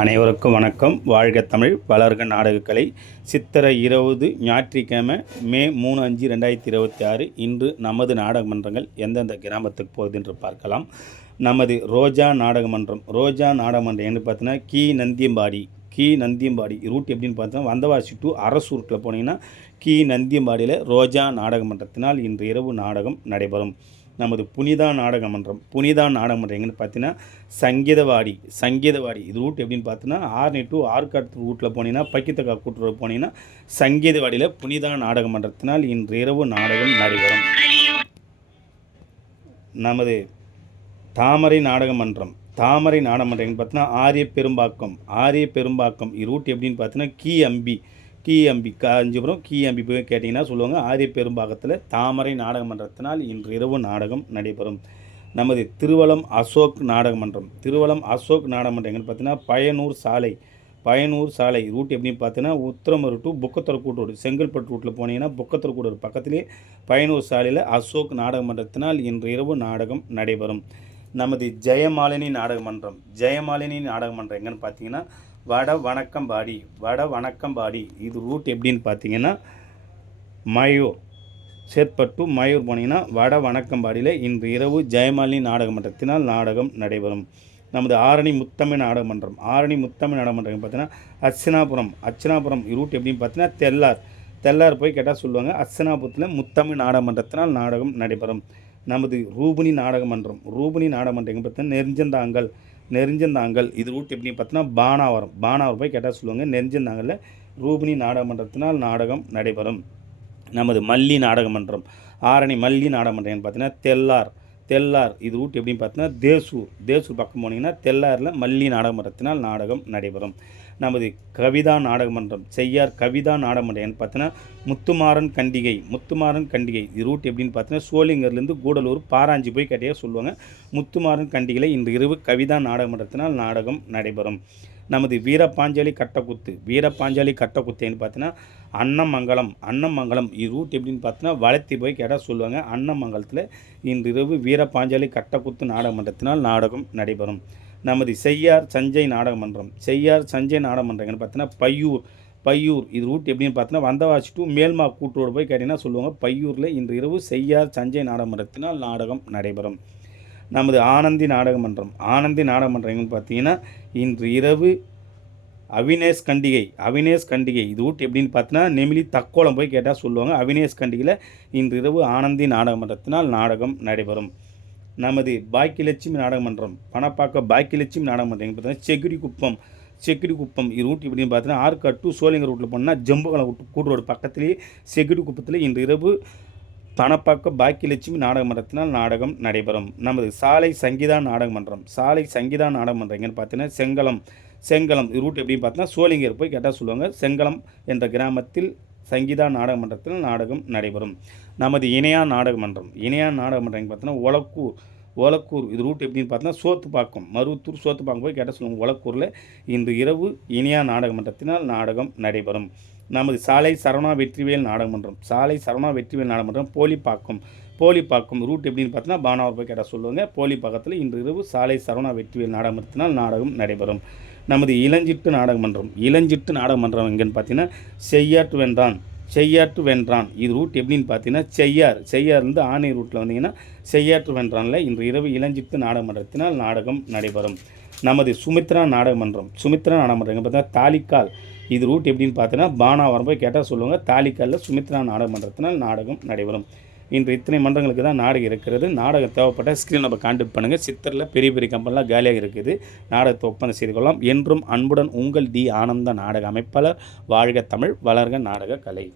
அனைவருக்கும் வணக்கம். வாழ்க தமிழ், வளர்க நாடகக்கலை. சித்திரை 20 ஞாயிற்றுக்கிழமை மே 3/5/2026. இன்று நமது நாடக மன்றங்கள் எந்தெந்த கிராமத்துக்கு போகுது என்று பார்க்கலாம். நமது ரோஜா நாடகமன்றம் என்ன பார்த்தீங்கன்னா கி நந்தியம்பாடி ரூட் எப்படின்னு பார்த்தோன்னா வந்தவாசி டு அரசு ரூட்டில் போனீங்கன்னா நந்தியம்பாடியில் ரோஜா நாடகமன்றத்தினால் இன்று இரவு நாடகம் நடைபெறும். நமது புனிதா நாடகமன்றம் எங்கன்னு பார்த்தீங்கன்னா சங்கீதவாடி இது ரூட் எப்படின்னு பார்த்தீங்கன்னா ஆர்னி டு ஆர்காட் ரூட்டில் போனீங்கன்னா பக்கித்தக்கா கூட்டுறவு போனீங்கன்னா சங்கீதவாடியில் புனிதா நாடகமன்றத்தினால் இன்று இரவு நாடகம் நடைபெறும். நமது தாமரை நாடகமன்றம் எங்கன்னு பார்த்தீங்கன்னா ஆரிய பெரும்பாக்கம் இது ரூட் எப்படின்னு பார்த்தீங்கன்னா காஞ்சிபுரம் போய் கேட்டிங்கன்னா சொல்லுவாங்க. ஆரிய பெரும்பாக்கத்தில் தாமரை நாடகமன்றத்தினால் இன்று இரவு நாடகம் நடைபெறும். நமது திருவலம் அசோக் நாடகமன்றம் எங்கன்னு பார்த்தீங்கன்னா பயனூர் சாலை ரூட் எப்படின்னு பார்த்தீங்கன்னா உத்திரமரு டு புக்கத்தர கூட்டோடு செங்கல்பட்டு ரூட்டில் போனீங்கன்னா புக்கத்தர கூட்டோடு பக்கத்திலே பயனூர் சாலையில் அசோக் நாடகமன்றத்தினால் இன்று இரவு நாடகம் நடைபெறும். நமது ஜெயமாலினி நாடகமன்றம் எங்கன்னு பார்த்தீங்கன்னா வட வணக்கம்பாடி இது ரூட் எப்படின்னு பார்த்தீங்கன்னா சேத்பட்டு மயூர் போனீங்கன்னா வட வணக்கம்பாடியில் இன்று இரவு ஜெயமாலினி நாடகமன்றத்தினால் நாடகம் நடைபெறும். நமது ஆரணி முத்தமிழ் நாடகமன்றம் பார்த்தீங்கன்னா அச்சனாபுரம் ரூட் எப்படின்னு பார்த்தீங்கன்னா தெல்லார் போய் கேட்டால் சொல்லுவாங்க. அச்சனாபுரத்தில் முத்தமிழ் நாடகமன்றத்தினால் நாடகம் நடைபெறும். நமது ரூபினி நாடகமன்றம் எங்கே பார்த்தீங்கன்னா நெருஞ்சந்தாங்கல் இது ரூட் எப்படின்னு பார்த்தீங்கன்னா பானாவரம் போய் கேட்டால் சொல்லுவாங்க. நெருஞ்சந்தாங்கலில் ரூபினி நாடகமன்றத்தினால் நாடகம் நடைபெறும். நமது மல்லி நாடகமன்றம் ஆரணி மல்லி நாடகமன்றம் பார்த்தீங்கன்னா தெல்லார் இது ரூட் எப்படின்னு பார்த்தீங்கன்னா தேசூர் பக்கம் போனீங்கன்னா தெல்லாரில் மல்லி நாடகமன்றத்தினால் நாடகம் நடைபெறும். நமது கவிதா நாடகமன்றம் கவிதா நாடகமன்றம் பார்த்தீங்கன்னா முத்துமாறன் கண்டிகை இது ரூட் எப்படின்னு பார்த்தீங்கன்னா சோளிங்கர்லேருந்து கூடலூர் பாராஞ்சி போய் கேட்டையாக சொல்லுவாங்க. முத்துமாறன் கண்டிகையில் இன்று இரவு கவிதா நாடகமன்றத்தினால் நாடகம் நடைபெறும். நமது வீரபாஞ்சாலி கட்டக்குத்தேன்னு பார்த்தீங்கன்னா அன்னமங்கலம் இது ரூட் எப்படின்னு பார்த்தீங்கன்னா வளர்த்தி போய் கேட்டால் சொல்லுவாங்க. அன்னமங்கலத்தில் இன்று இரவு வீரபாஞ்சாலி கட்டக்குத்து நாடகமன்றத்தினால் நாடகம் நடைபெறும். நமது செய்யார் சஞ்சய் நாடகமன்றம் எங்கன்னு பார்த்தீங்கன்னா பையூர் இது ரூட் எப்படின்னு பார்த்தீங்கன்னா வந்தவாசி டு மேல்மா கூட்டோடு போய் கேட்டிங்கன்னா சொல்லுவாங்க. பையூரில் இன்று இரவு செய்யார் சஞ்சய் நாடகமன்றத்தினால் நாடகம் நடைபெறும். நமது ஆனந்தி நாடகமன்றம் எங்கன்னு பார்த்தீங்கன்னா இன்று இரவு அவினேஷ் கண்டிகை இது ரூட் எப்படின்னு பார்த்தீங்கன்னா நெமிலி தக்கோலம் போய் கேட்டால் சொல்லுவாங்க. அவினேஷ் கண்டிகையில் இன்று இரவு ஆனந்தி நாடகமன்றத்தினால் நாடகம் நடைபெறும். நமது பாக்கியலட்சுமி நாடகமன்றம் நாடகமன்றம் எங்கே பார்த்தீங்கன்னா செக்குடிக்குப்பம் இது ரூட் இப்படின்னு பார்த்தீங்கன்னா ஆர்காட் டு சோளிங்கர் ரூட்டில் போனால் ஜம்புகலம் கூட்டுரோடு பக்கத்திலேயே செக்குடிக்குப்பத்தில் இன்று இரவு பாக்கியலட்சுமி நாடகமன்றத்தினால் நாடகம் நடைபெறும். நமது சாலை சங்கீதா நாடகமன்றம் எங்கன்னு பார்த்தீங்கன்னா செங்கலம் இது ரூட் எப்படின்னு பார்த்தீங்கன்னா சோளிங்கர் போய் கேட்டால் சொல்லுவாங்க. செங்கலம் என்ற கிராமத்தில் சங்கீதா நாடகமன்றத்தில் நாடகம் நடைபெறும். நமது இணையா நாடகமன்றம் எங்கே பார்த்தீங்கன்னா ஒலக்கூர் இது ரூட் எப்படின்னு பார்த்தீங்கன்னா சோத்துப்பாக்கம் மருவத்தூர் சோத்துப்பாக்கம் போய் கேட்டால் சொல்லுவாங்க. ஒலக்கூரில் இன்று இரவு இணையா நாடகமன்றத்தினால் நாடகம் நடைபெறும். நமது சாலை சரவணா வெற்றிவேல் நாடகமன்றம் போலிப்பாக்கம் ரூட் எப்படின்னு பார்த்தீங்கன்னா பானாவர் போய் கேட்டால் சொல்லுவாங்க. போலிப்பாக்கத்தில் இன்று இரவு சாலை சரவணா வெற்றிவேல் நாடகமன்றத்தினால் நாடகம் நடைபெறும். நமது இளஞ்சிட்டு நாடகமன்றம் எங்கன்னு பார்த்தீங்கன்னா செய்யாற்று வென்றான் இது ரூட் எப்படின்னு பார்த்தீங்கன்னா செய்யார்லேருந்து ஆணை ரூட்டில் வந்தீங்கன்னா செய்யாற்று வென்றானில் இன்று இரவு இளஞ்சிட்டு நாடகமன்றத்தினால் நாடகம் நடைபெறும். நமது சுமித்ரா நாடகமன்றம் எங்கே பார்த்தீங்கன்னா தாலிக்கால் இது ரூட் எப்படின்னு பார்த்தீங்கன்னா பானாவரம் போய் கேட்டால் சொல்லுவாங்க. தாலிக்காலில் சுமித்ரா நாடகமன்றத்தினால் நாடகம் நடைபெறும். இன்று இத்தனை மன்றங்களுக்கு தான் நாடகம் இருக்கிறது. நாடகம் தேவைப்பட்ட ஸ்க்ரீன் நம்ம கான்டாக்ட் பண்ணுங்கள். சித்தரில் பெரிய கம்பெனிலாம் காலியாக இருக்குது. நாடகத்தை ஒப்பந்தம் செய்து கொள்ளலாம். என்றும் அன்புடன் உங்கள் டி. ஆனந்த நாடக அமைப்பாளர். வாழ்க தமிழ், வளர்க நாடக கலை.